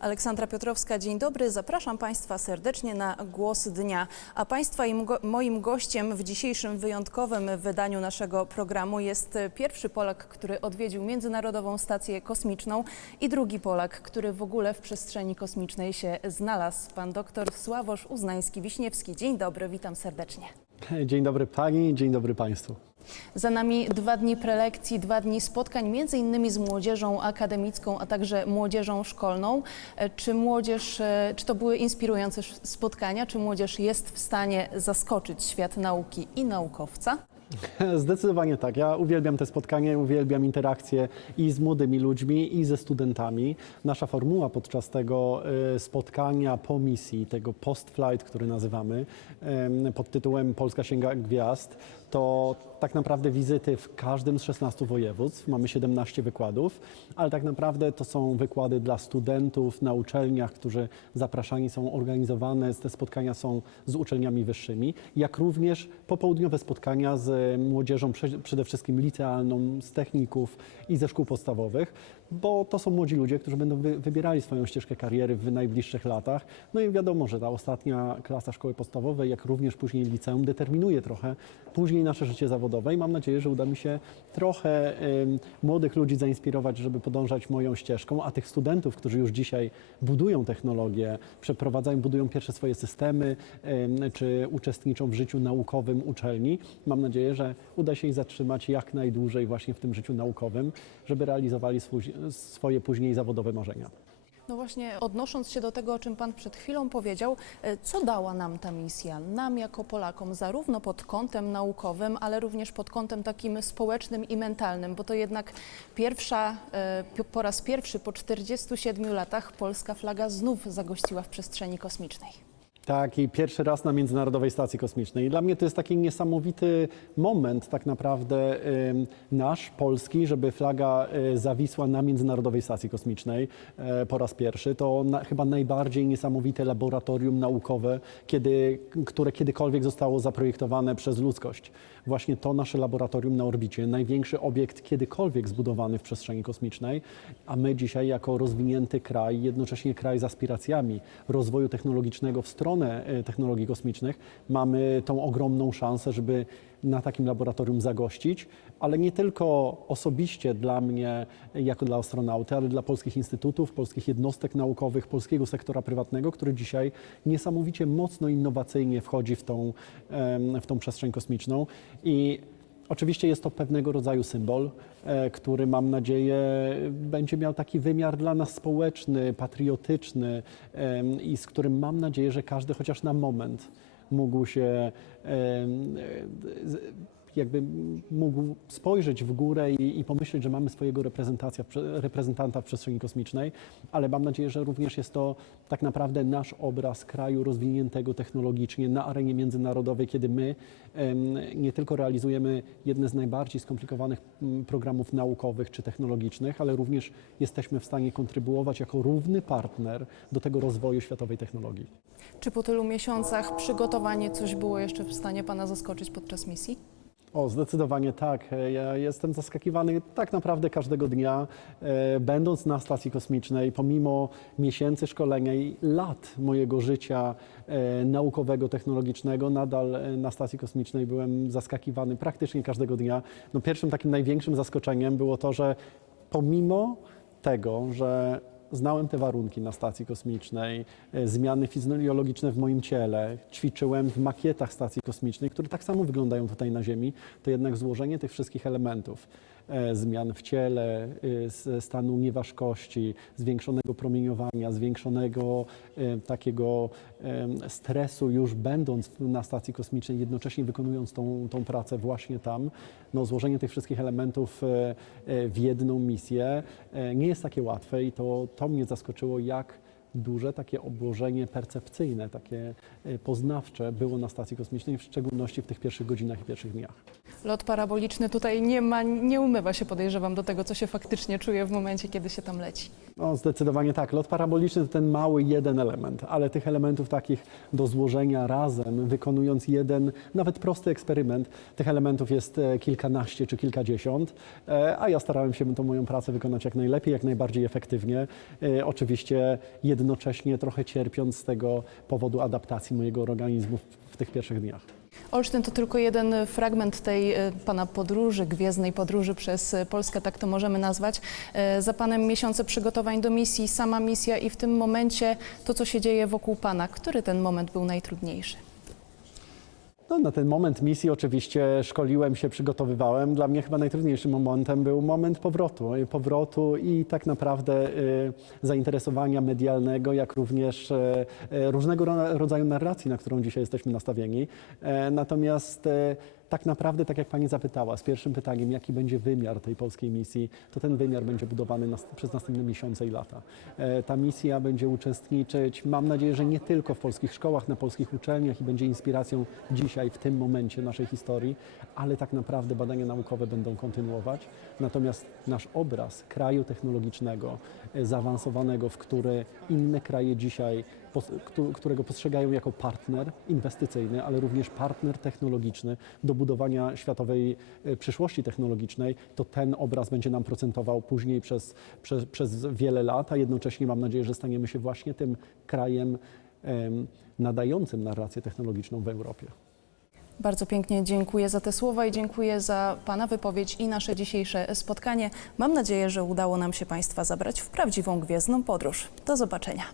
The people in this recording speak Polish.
Aleksandra Piotrowska, dzień dobry. Zapraszam Państwa serdecznie na Głos Dnia. A Państwa i moim gościem w dzisiejszym wyjątkowym wydaniu naszego programu jest pierwszy Polak, który odwiedził Międzynarodową Stację Kosmiczną i drugi Polak, który w ogóle w przestrzeni kosmicznej się znalazł. Pan doktor Sławosz Uznański-Wiśniewski. Dzień dobry, witam serdecznie. Dzień dobry Pani, dzień dobry Państwu. Za nami dwa dni prelekcji, dwa dni spotkań, między innymi z młodzieżą akademicką, a także młodzieżą szkolną. E, Czy młodzież, e, czy to były inspirujące spotkania? Czy młodzież jest w stanie zaskoczyć świat nauki i naukowca? Zdecydowanie tak. Ja uwielbiam te spotkania, uwielbiam interakcje i z młodymi ludźmi, i ze studentami. Nasza formuła podczas tego e, spotkania po misji, tego post-flight, który nazywamy, pod tytułem Polska Sięga Gwiazd, to tak naprawdę wizyty w każdym z 16 województw. Mamy 17 wykładów, ale tak naprawdę to są wykłady dla studentów na uczelniach, którzy zapraszani są, organizowane. Te spotkania są z uczelniami wyższymi, jak również popołudniowe spotkania z młodzieżą, prze- przede wszystkim licealną, z techników i ze szkół podstawowych, bo to są młodzi ludzie, którzy będą wy, wybierali swoją ścieżkę kariery w najbliższych latach. No i wiadomo, że ta ostatnia klasa szkoły podstawowej, jak również później liceum, determinuje trochę później nasze życie zawodowe i mam nadzieję, że uda mi się trochę młodych ludzi zainspirować, żeby podążać moją ścieżką, a tych studentów, którzy już dzisiaj budują technologię, przeprowadzają, budują pierwsze swoje systemy, em, czy uczestniczą w życiu naukowym uczelni, mam nadzieję, że uda się ich zatrzymać jak najdłużej właśnie w tym życiu naukowym, żeby realizowali swój, swoje później zawodowe marzenia. No właśnie, odnosząc się do tego, o czym Pan przed chwilą powiedział, e, co dała nam ta misja, nam jako Polakom, zarówno pod kątem naukowym, ale również pod kątem takim społecznym i mentalnym, bo to jednak pierwsza, e, po raz pierwszy po 47 latach polska flaga znów zagościła w przestrzeni kosmicznej. Tak, i pierwszy raz na Międzynarodowej Stacji Kosmicznej. Dla mnie to jest taki niesamowity moment, tak naprawdę nasz, polski, żeby flaga y, zawisła na Międzynarodowej Stacji Kosmicznej e, po raz pierwszy. To na, chyba najbardziej niesamowite laboratorium naukowe, kiedy, które kiedykolwiek zostało zaprojektowane przez ludzkość. Właśnie to nasze laboratorium na orbicie, największy obiekt kiedykolwiek zbudowany w przestrzeni kosmicznej, a my dzisiaj jako rozwinięty kraj, jednocześnie kraj z aspiracjami rozwoju technologicznego w stronę e, technologii kosmicznych, mamy tą ogromną szansę, żeby na takim laboratorium zagościć, ale nie tylko osobiście dla mnie, jako dla astronauty, ale dla polskich instytutów, polskich jednostek naukowych, polskiego sektora prywatnego, który dzisiaj niesamowicie mocno innowacyjnie wchodzi w tą, w tą przestrzeń kosmiczną. I Oczywiście jest to pewnego rodzaju symbol, e, który mam nadzieję będzie miał taki wymiar dla nas społeczny, patriotyczny em, i z którym mam nadzieję, że każdy chociaż na moment mógł się e, jakby mógł spojrzeć w górę i, i pomyśleć, że mamy swojego reprezentanta w przestrzeni kosmicznej, ale mam nadzieję, że również jest to tak naprawdę nasz obraz kraju rozwiniętego technologicznie na arenie międzynarodowej, kiedy my nie tylko realizujemy jedne z najbardziej skomplikowanych mm, programów naukowych czy technologicznych, ale również jesteśmy w stanie kontrybuować jako równy partner do tego rozwoju światowej technologii. Czy po tylu miesiącach przygotowanie coś było jeszcze w stanie Pana zaskoczyć podczas misji? O, zdecydowanie tak. E, Ja jestem zaskakiwany tak naprawdę każdego dnia, e, będąc na stacji kosmicznej, pomimo miesięcy szkolenia i lat mojego życia e, naukowego, technologicznego, nadal na stacji kosmicznej byłem zaskakiwany praktycznie każdego dnia. No, pierwszym takim największym zaskoczeniem było to, że pomimo tego, że znałem te warunki na stacji kosmicznej, e, zmiany fizjologiczne w moim ciele, ćwiczyłem w makietach stacji kosmicznej, które tak samo wyglądają tutaj na Ziemi, to jednak złożenie tych wszystkich elementów, zmian w ciele, e, z stanu nieważkości, zwiększonego promieniowania, zwiększonego e, takiego e, stresu już będąc na stacji kosmicznej, jednocześnie wykonując tą, tą pracę właśnie tam, no złożenie tych wszystkich elementów e, e, w jedną misję e, nie jest takie łatwe i to, to mnie zaskoczyło, jak duże takie obłożenie percepcyjne, takie e, poznawcze było na stacji kosmicznej, w szczególności w tych pierwszych godzinach i pierwszych dniach. Lot paraboliczny tutaj nie ma, nie umywa się podejrzewam do tego, co się faktycznie czuje w momencie, kiedy się tam leci. No, zdecydowanie tak. Lot paraboliczny to ten mały jeden element, ale tych elementów takich do złożenia razem, wykonując jeden, nawet prosty eksperyment, tych elementów jest e, kilkanaście czy kilkadziesiąt, e, a ja starałem się tą moją pracę wykonać jak najlepiej, jak najbardziej efektywnie. Oczywiście jednocześnie trochę cierpiąc z tego powodu adaptacji mojego organizmu w- tych pierwszych dniach. Olsztyn to tylko jeden fragment tej e, pana podróży, gwiezdnej podróży przez e, Polskę, tak to możemy nazwać. E, Za panem miesiące przygotowań do misji, sama misja i w tym momencie to, co się dzieje wokół pana. Który ten moment był najtrudniejszy? No, na ten moment misji oczywiście szkoliłem się, przygotowywałem. Dla mnie chyba najtrudniejszym momentem był moment powrotu. y, Powrotu i tak naprawdę y, zainteresowania medialnego, jak również e, e, różnego ro- rodzaju narracji, na którą dzisiaj jesteśmy nastawieni. E, natomiast e, tak naprawdę, tak jak Pani zapytała, z pierwszym pytaniem, jaki będzie wymiar tej polskiej misji, to ten wymiar będzie budowany przez następne miesiące i lata. E, ta misja będzie uczestniczyć, mam nadzieję, że nie tylko w polskich szkołach, na polskich uczelniach i będzie inspiracją dzisiaj, w tym momencie naszej historii, ale tak naprawdę badania naukowe będą kontynuować. Natomiast nasz obraz kraju technologicznego, e, zaawansowanego, w który inne kraje dzisiaj, którego postrzegają jako partner inwestycyjny, ale również partner technologiczny do budowania światowej e, przyszłości technologicznej, to ten obraz będzie nam procentował później przez, przez, przez wiele lat, a jednocześnie mam nadzieję, że staniemy się właśnie tym krajem em, nadającym narrację technologiczną w Europie. Bardzo pięknie dziękuję za te słowa i dziękuję za Pana wypowiedź i nasze dzisiejsze spotkanie. Mam nadzieję, że udało nam się Państwa zabrać w prawdziwą gwiezdną podróż. Do zobaczenia.